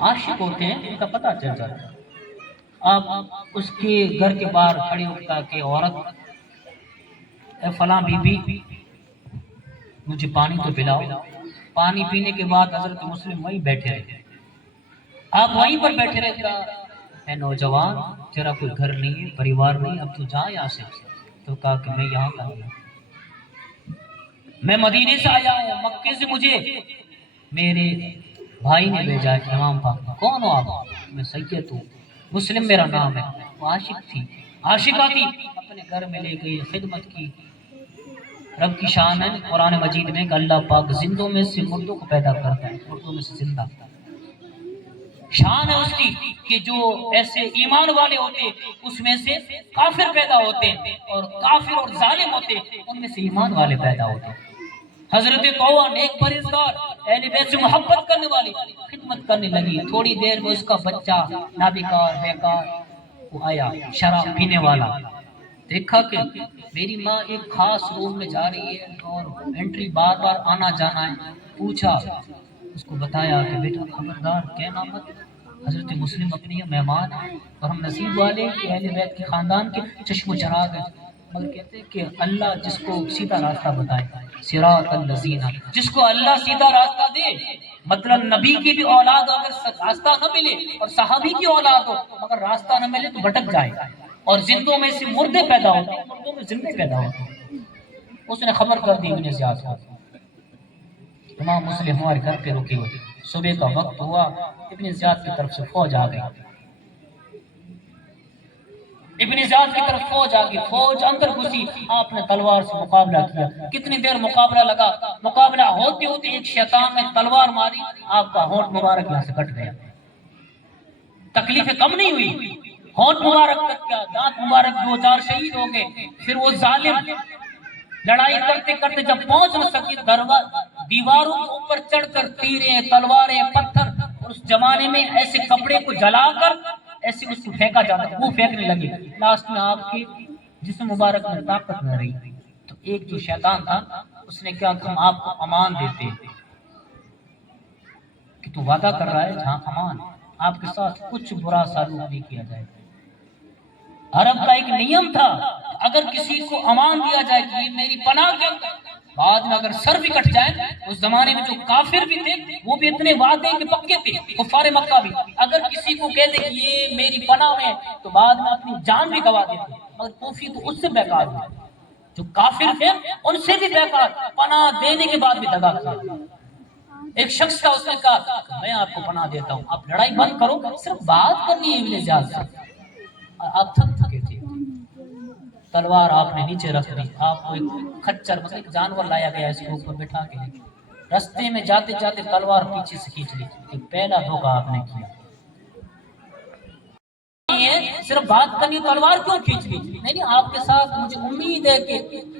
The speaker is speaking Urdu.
عاشق ہوتے ہیں ان کا پتہ چل جاتا ہے۔ اب اس کے گھر کے باہر کھڑی ہوتا کہ عورت اے فلاں بی بی مجھے پانی تو پلاؤ۔ پانی پینے کے بعد حضرت مسلم وہیں بیٹھے رہتے، آپ وہیں پر بیٹھے رہتا، اے نوجوان تیرا کوئی گھر نہیں ہے، پریوار نہیں، اب تو جا یہاں سے۔ تو کہا کہ میں یہاں کا نہیں ہوں، میں مدینے سے آیا ہوں، مکے سے مجھے میرے بھائی نے بھیجا ہے امام پاک۔ کون ہو آپ؟ میں سید ہوں، مسلم میرا نام ہے۔ وہ عاشق تھی، عاشقہ تھی، اپنے گھر میں لے گئی، خدمت کی۔ رب کی شان ہے قرآن مجید میں کہ اللہ پاک زندوں میں سے مردوں کو پیدا کرتا ہے، مردوں میں سے زندہ۔ شان ہے اس کی کہ جو ایسے ایمان والے ہوتے اس میں سے کافر پیدا ہوتے ہیں، اور کافر اور ظالم ہوتے ان میں سے ایمان والے پیدا ہوتے ہیں۔ حضرت طوعہ نیک پرہیزگار، اہل بیت سے محبت کرنے والی، خدمت کرنے لگی۔ تھوڑی دیر میں اس کا بچہ نابکار بیکار وہ آیا، شراب پینے والا۔ دیکھا کہ میری ماں ایک خاص روم میں جا رہی ہے اور انٹری بار بار آنا جانا ہے۔ پوچھا، اس کو بتایا کہ بیٹا خبردار کہنا مت، حضرت مسلم اپنی مہمان ہیں اور ہم نصیب والے کہ اہل بیت کے خاندان کے چشم و چراغ ہیں، مگر کہتے ہیں کہ اللہ جس کو سیدھا راستہ بتائے، صراط الذین، جس کو اللہ سیدھا راستہ دے، مطلب نبی کی بھی اولاد اگر راستہ نہ ملے اور صحابی کی اولاد ہو مگر راستہ نہ ملے تو بھٹک جائے، اور زندوں میں سے مردے پیدا ہوتے ہیں، مردوں میں زندے پیدا ہوتے ہیں۔ اس نے خبر کر دی ابن زیاد کو، امام مسلم ہمارے گھر پہ رکے ہوئے، صبح کا وقت ہوا، ابن زیاد کی طرف سے فوج آ گئی، ابن زیاد کی طرف فوج آ گئی، فوج اندر گھسی، آپ نے تلوار سے مقابلہ کیا۔ کتنی دیر مقابلہ لگا، مقابلہ ہوتے ہوتے ایک شیطان نے تلوار ماری، آپ کا ہونٹ مبارک یہاں سے کٹ گیا۔ تکلیفیں کم نہیں ہوئی، ہونٹ مبارک کٹ گیا، دانت مبارک دو چار شہید ہو گئے۔ پھر وہ ظالم لڑائی کرتے کرتے جب پہنچ نہ سکی، دیواروں کے اوپر چڑھ کر تیریں تلواریں پتھر، اور اس زمانے میں ایسے کپڑے کو جلا کر ایسے اس کو پھینکا جاتا، وہ پھینکنے لگے۔ لاسٹ میں آپ کے جسم مبارک میں طاقت نہ رہی، تو ایک جو شیطان تھا اس نے کہا کہ ہم آپ کو امان دیتے کہ تو وعدہ کر رہا ہے جہاں امان، آپ کے ساتھ کچھ برا سلوک نہیں کیا جائے۔ عرب کا ایک نیم تھا، اگر کسی کو امان دیا جائے کہ یہ میری پناہ کے اندر، بعد میں اگر سر بھی کٹ جائے، اس زمانے میں جو کافر بھی تھے وہ بھی اتنے وعدے کے پکے تھے، کفار مکہ بھی، اگر کسی کو کہتے کہ یہ میری پناہ میں تو بعد میں اپنی جان بھی گوا دیتے، مگر کوفی تو اس سے بیکار ہوئے، جو کافر تھے ان سے بھی بیکار، پناہ دینے کے بعد بھی دگا کیا۔ ایک شخص کا اس نے کہا میں آپ کو پناہ دیتا ہوں، آپ لڑائی بند کرو، صرف بات کرنی ہے ابن زیاد سے۔ آپ تھک چکے تھے، تلوار آپ نے نیچے رکھ دی، آپ کو ایک خچر مطلب ایک جانور لایا گیا، اس کے اوپر بٹھا کے رستے میں جاتے جاتے تلوار پیچھے سے کھینچ لی، کہ پہلا دھوکہ آپ نے کیا، صرف بات کرنی، تلوار کیوں کھینچ لی؟ نہیں آپ کے ساتھ مجھے امید ہے کہ